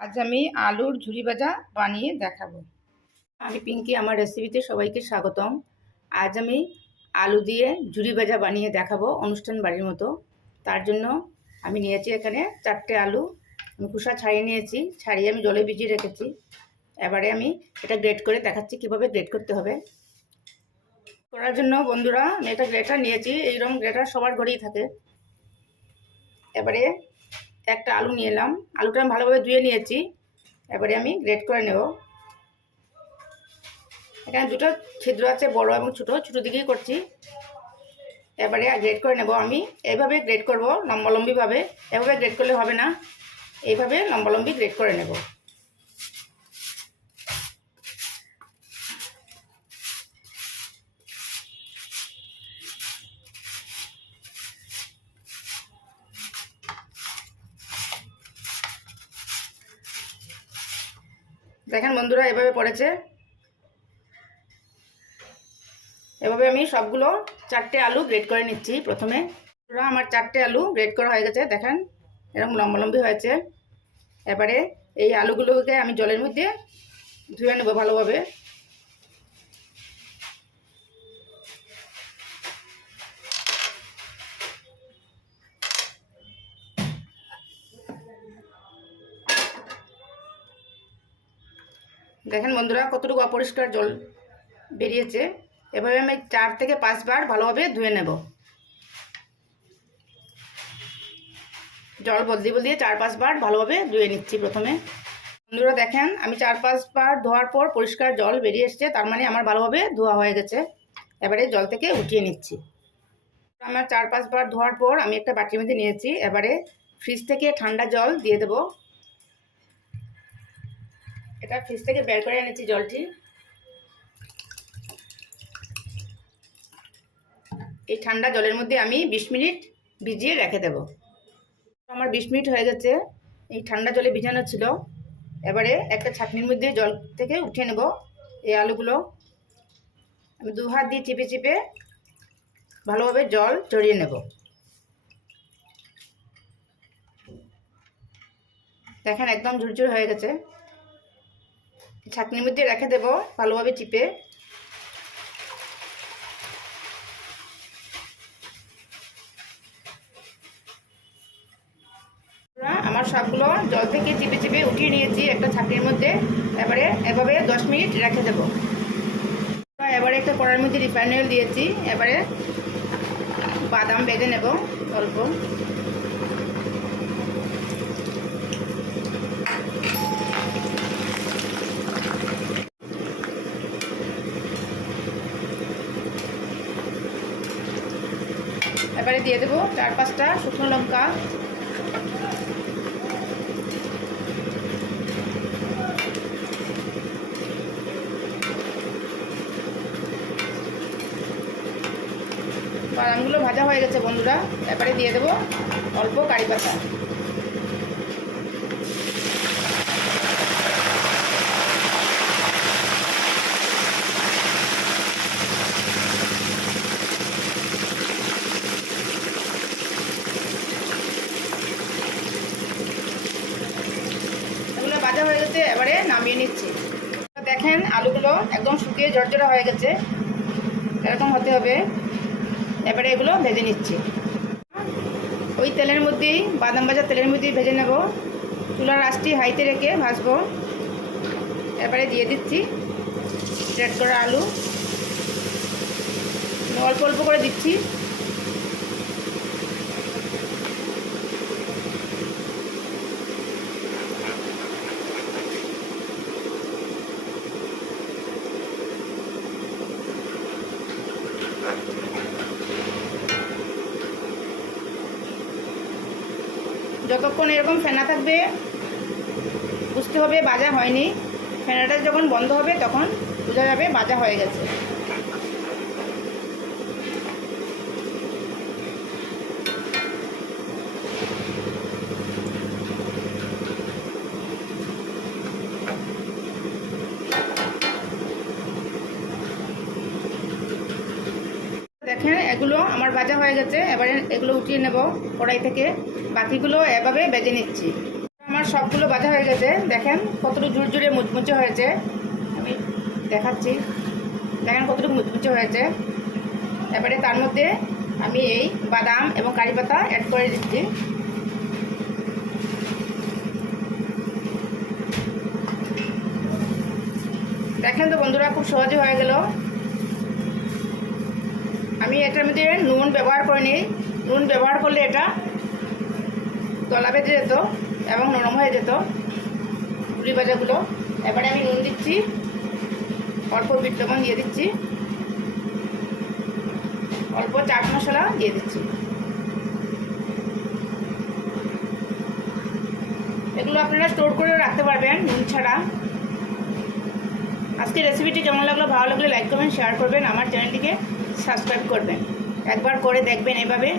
আজ আমি আলুর ঝুরি ভাজা বানিয়ে দেখাবো। আমি পিঙ্কি, আমার রেসিপিতে সবাইকে স্বাগতম। আজ আমি আলু দিয়ে ঝুরি ভাজা বানিয়ে দেখাবো অনুষ্ঠান বাড়ির মতো। তার জন্য আমি নিয়েছি এখানে চারটে আলু, আমি খোসা ছাড়িয়ে নিয়েছি, ছাড়িয়ে আমি জলে ভিজিয়ে রেখেছি। এবারে আমি এটা গ্রেট করে দেখাচ্ছি কীভাবে গ্রেট করতে হবে। করার জন্য বন্ধুরা, আমি একটা গ্রেটার নিয়েছি, এইরকম গ্রেটার সবার ঘরেই থাকে। এবারে একটা আলু নিয়ে এলাম। আলুটা আমি ভালোভাবে ধুয়ে নিয়েছি। এবারে আমি গ্রেট করে নেব। এখানে দুটো ছিদ্র আছে, বড় এবং ছোটো। ছোটো দিকেই করছি। এবারে গ্রেট করে নেব আমি। এইভাবে গ্রেট করব লম্বালম্বিভাবে। এভাবে গ্রেট করলে হবে না। এইভাবে লম্বালম্বি গ্রেট করে নেব। দেখেন বন্ধুরা, এভাবে পড়েছে। এভাবে আমি সবগুলো চারটে আলু গ্রেড করে নিচ্ছি প্রথমে। আমার চারটে আলু গ্রেড করা হয়ে গেছে, দেখেন। এরকম লম্বালম্বি হয়েছে। এবারে এই আলুগুলোকে আমি জলের মধ্যে ধুয়ে নেব ভালোভাবে। দেখেন বন্ধুরা, কতটুকু অপরিষ্কার জল বেরিয়েছে। এভাবে আমি চার থেকে পাঁচবার ভালোভাবে ধুয়ে নেব। জল বদলি বদলিয়ে চার পাঁচবার ভালোভাবে ধুয়ে নিচ্ছি প্রথমে। বন্ধুরা, দেখেন, আমি চার পাঁচবার ধোয়ার পর পরিষ্কার জল বেরিয়ে এসছে, তার মানে আমার ভালোভাবে ধোয়া হয়ে গেছে। এবারে জল থেকে উঠিয়ে নিচ্ছি। আমার চার পাঁচবার ধোয়ার পর আমি একটা বাটির মধ্যে নিয়েছি। এবারে ফ্রিজ থেকে ঠান্ডা জল দিয়ে দেবো। এটা ফ্রিজ থেকে বের করে এনেছি জলটি। এই ঠান্ডা জলের মধ্যে আমি বিশ মিনিট ভিজিয়ে রেখে দেব। আমার বিশ মিনিট হয়ে গেছে, এই ঠান্ডা জলে ভিজানো ছিল। এবারে একটা ছাকনির মধ্যে জল থেকে উঠিয়ে নেব, এই আলুগুলো। আমি দু হাত দিয়ে চিপে চিপে ভালোভাবে জল চড়িয়ে নেব। দেখেন একদম ঝুরঝুর হয়ে গেছে। ছাকনির মধ্যে রেখে দেব, ভালোভাবে চিপে। আমার সবগুলো জল থেকে চিপে চিপে উঠিয়ে নিয়েছি একটা ছাকনির মধ্যে। এবারে এভাবে দশ মিনিট রেখে দেব। এবারে একটা কড়ার মধ্যে রিফাইন দিয়েছি। এবারে বাদাম বেজে নেব অল্প। এবারে দিয়ে দেবো চার পাঁচটা শুকনো লঙ্কা। বাদামগুলো ভাজা হয়ে গেছে বন্ধুরা, এবারে দিয়ে দেবো অল্প কারি পাতা এগুলো ভাজা এবারে নামিয়ে নিচ্ছি। দেখেন আলুগুলো একদম শুকিয়ে ঝরঝরা হয়ে গেছে। এরকম হতে হবে। এবারে এগুলো ভেজে নিচ্ছি। ওই তেলের মধ্যেই, বাদাম ভাজা তেলের মধ্যেই ভেজে নেব। চুলার আঁচটি হাইতে রেখে ভাজবো। এবারে দিয়ে দিচ্ছি রেড করা আলু। অল্প অল্প করে দিচ্ছি। যতক্ষণ এরকম ফেনা থাকবে, বুঝতে হবে বাজা হয়নি। ফেনাটা যখন বন্ধ হবে, তখন বোঝা যাবে বাজা হয়ে গেছে। দেখেন এগুলো আমার ভাজা হয়ে গেছে, এবারে এগুলো উঠিয়ে নেব কড়াই থেকে। বাকিগুলো এভাবে বেজে নিচ্ছি। আমার সবগুলো বাজা হয়ে গেছে, দেখেন কতটুকু ঝুরঝুরে মুচমুচে হয়েছে। আমি দেখাচ্ছি, দেখেন কতটুকু মুচমুচে হয়েছে। এবারে তার মধ্যে আমি এই বাদাম এবং কারি পাতা অ্যাড করে দিচ্ছি। দেখেন তো বন্ধুরা, খুব সহজে হয়ে গেল। আমি এটার মধ্যে নুন ব্যবহার করিনি নুন ব্যবহার করলে এটা তলা বেঁধে যেত এবং নরম হয়ে যেত। পুলি ভাজাগুলো। এবারে আমি নুন দিচ্ছি। অল্প বিট লবণ দিয়ে দিচ্ছি। অল্প চাট মশলা দিয়ে দিচ্ছি। এগুলো আপনারা স্টোর করে রাখতে পারবেন নুন ছাড়া। আজকে রেসিপিটি কেমন লাগল ভালো লাগলে লাইক করবেন শেয়ার করবেন আমার চ্যানেলটিকে। সাবস্ক্রাইব করবেন। একবার করে দেখবেন এভাবে।